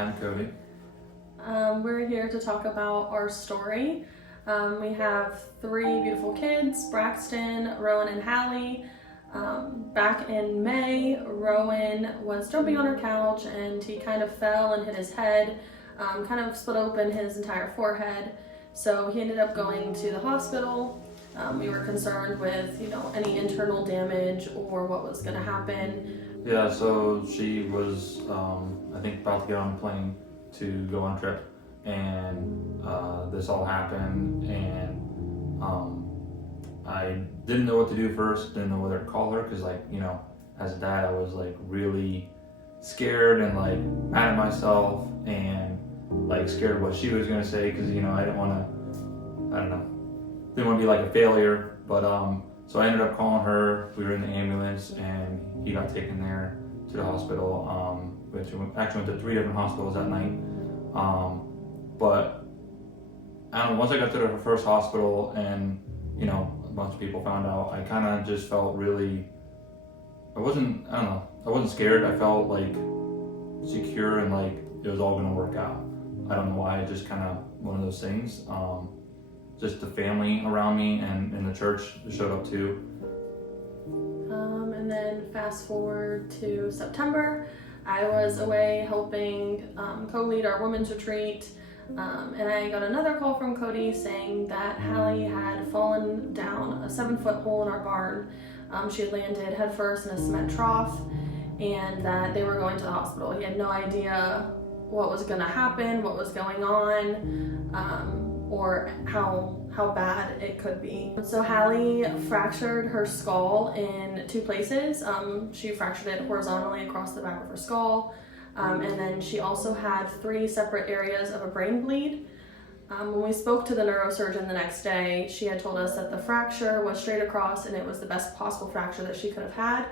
I'm Cody. We're here to talk about our story. We have 3 beautiful kids, Braxton, Rowan, and Hallie. Back in May, Rowan was jumping on her couch and he kind of fell and hit his head, kind of split open his entire forehead. So he ended up going to the hospital. We were concerned with, any internal damage or what was going to happen. Yeah, so she was, I think, about to get on a plane to go on a trip, and this all happened, and I didn't know what to do first, didn't know whether to call her, because, as a dad, I was, really scared and, mad at myself, and, scared of what she was going to say, because, I didn't want to be like a failure, but, so I ended up calling her. We were in the ambulance, and he got taken there to the hospital, which actually went to 3 different hospitals that night. But I don't know, once I got to the first hospital and, a bunch of people found out, I kind of just felt really, I wasn't scared. I felt secure and it was all gonna work out. I don't know why, just kind of one of those things. Just the family around me and the church showed up too. And then fast forward to September, I was away helping co-lead our women's retreat, and I got another call from Cody saying that Hallie had fallen down a 7-foot hole in our barn. She had landed headfirst in a cement trough, and that they were going to the hospital. He had no idea what was going to happen, what was going on, or how bad it could be. So Hallie fractured her skull in 2 places. She fractured it horizontally across the back of her skull, and then she also had 3 separate areas of a brain bleed. When we spoke to the neurosurgeon the next day, she had told us that the fracture was straight across and it was the best possible fracture that she could have had.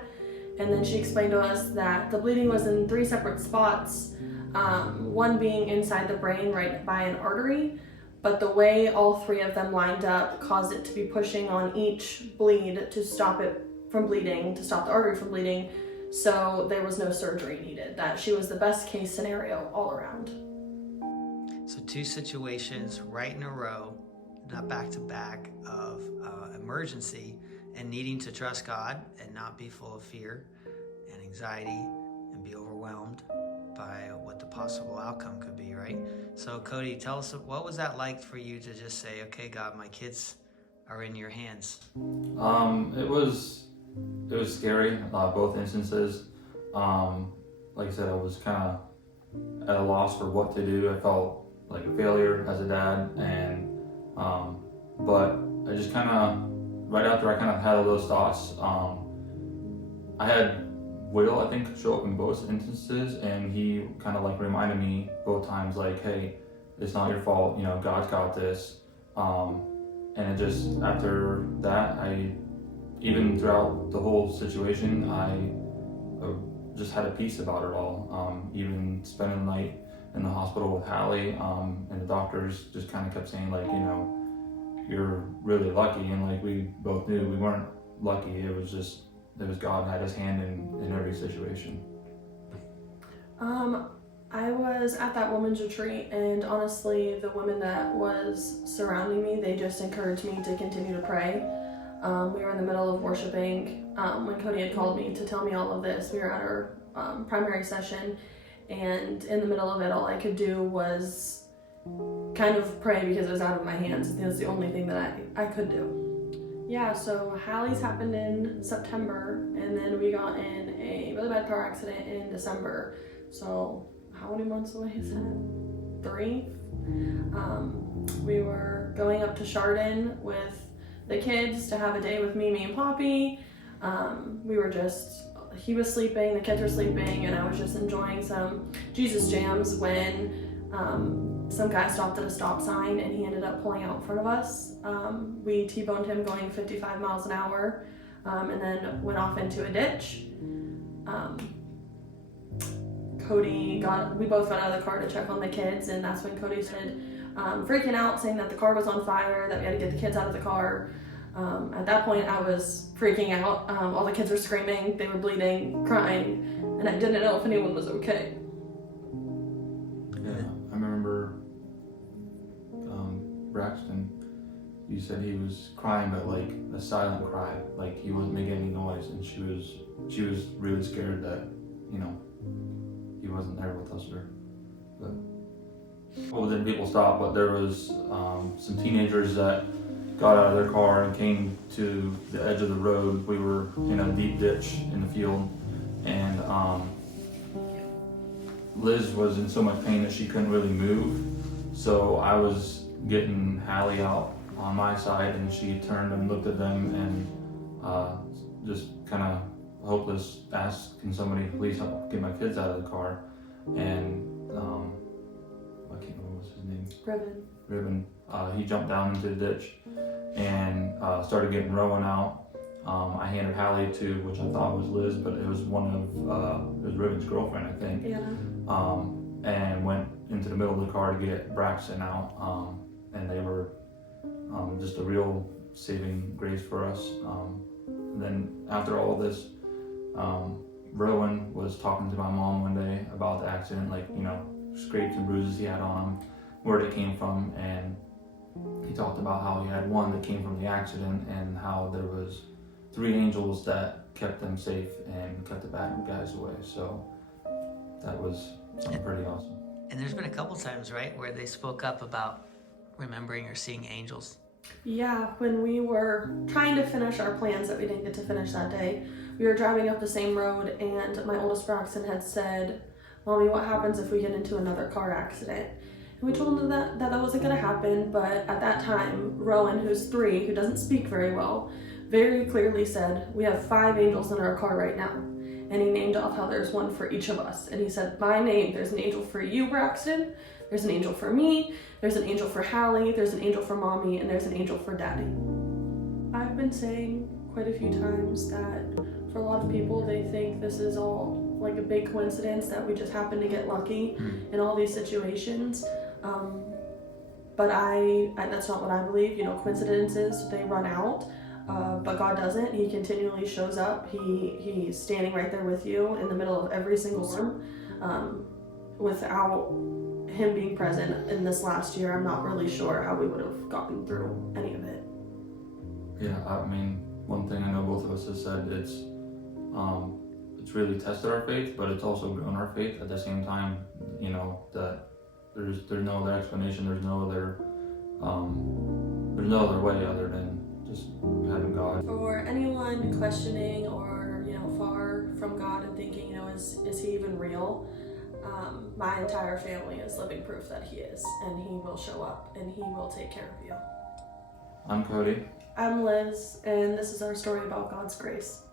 And then she explained to us that the bleeding was in 3 separate spots, one being inside the brain right by an artery, but the way all 3 of them lined up caused it to be pushing on each bleed to stop it from bleeding, to stop the artery from bleeding, so there was no surgery needed. That she was the best case scenario all around. So 2 situations right in a row, not back to back, of emergency and needing to trust God and not be full of fear and anxiety and be overwhelmed by what the possible outcome could be, right? So Cody, tell us, what was that like for you to just say, okay, God, my kids are in your hands? It was scary, both instances. Like I said, I was kind of at a loss for what to do. I felt like a failure as a dad, and but I just kind of, right after I kind of had all those thoughts, I had Will, I think, show up in both instances, and he kind of reminded me both times, hey, it's not your fault, God's got this. And it just, after that, even throughout the whole situation, I just had a peace about it all. Even spending the night in the hospital with Hallie, and the doctors just kind of kept saying, you're really lucky, and we both knew we weren't lucky. It was God had his hand in every situation. I was at that women's retreat, and honestly, the women that was surrounding me, they just encouraged me to continue to pray. We were in the middle of worshiping when Cody had called me to tell me all of this. We were at our primary session, and in the middle of it, all I could do was kind of pray because it was out of my hands. It was the only thing that I could do. Yeah, so Hallie's happened in September, and then we got in a really bad car accident in December. So how many months away is that? 3? We were going up to Chardon with the kids to have a day with Mimi and Poppy. He was sleeping, the kids were sleeping, and I was just enjoying some Jesus jams when some guy stopped at a stop sign and he ended up pulling out in front of us. We T-boned him going 55 miles an hour, and then went off into a ditch. We both got out of the car to check on the kids, and that's when Cody started freaking out, saying that the car was on fire, that we had to get the kids out of the car. At that point, I was freaking out. All the kids were screaming, they were bleeding, crying, and I didn't know if anyone was okay. Braxton, you said he was crying, but like a silent cry, like he wasn't making any noise, and she was really scared that, you know, he wasn't there with us. Well, then people stopped, but there was some teenagers that got out of their car and came to the edge of the road. We were in a deep ditch in the field, and Liz was in so much pain that she couldn't really move. So I was getting Hallie out on my side, and she turned and looked at them and just kind of hopeless asked, "Can somebody please help get my kids out of the car?" And I can't remember what was his name. Ribbon. He jumped down into the ditch and started getting Rowan out. I handed Hallie to, which I thought was Liz, but it was it was Ribbon's girlfriend, I think. Yeah. And went into the middle of the car to get Braxton out. And they were just a real saving grace for us. And then after all of this, Rowan was talking to my mom one day about the accident, like, you know, scrapes and bruises he had on him, where they came from, and he talked about how he had one that came from the accident and how there was 3 angels that kept them safe and kept the bad guys away. So that was something pretty awesome. And there's been a couple times, right, where they spoke up about remembering or seeing angels. Yeah, when we were trying to finish our plans that we didn't get to finish that day, we were driving up the same road, and my oldest Braxton had said, "Mommy, what happens if we get into another car accident?" And we told him that wasn't going to happen, but at that time, Rowan, who's 3, who doesn't speak very well, very clearly said, "We have 5 angels in our car right now." And he named off how there's one for each of us. And he said, "My name, there's an angel for you, Braxton. There's an angel for me. There's an angel for Hallie. There's an angel for Mommy. And there's an angel for Daddy." I've been saying quite a few times that for a lot of people, they think this is all like a big coincidence, that we just happen to get lucky in all these situations. But that's not what I believe. You know, coincidences, they run out. But God doesn't. He continually shows up. He's standing right there with you in the middle of every single storm. Without him being present in this last year, I'm not really sure how we would have gotten through any of it. Yeah, I mean, one thing I know both of us have said, it's really tested our faith, but it's also grown our faith at the same time. You know, that there's no other explanation. There's no other way other than just having God. For anyone questioning or, you know, far from God and thinking, you know, is he even real? My entire family is living proof that he is, and he will show up and he will take care of you. I'm Cody. I'm Liz, and this is our story about God's grace.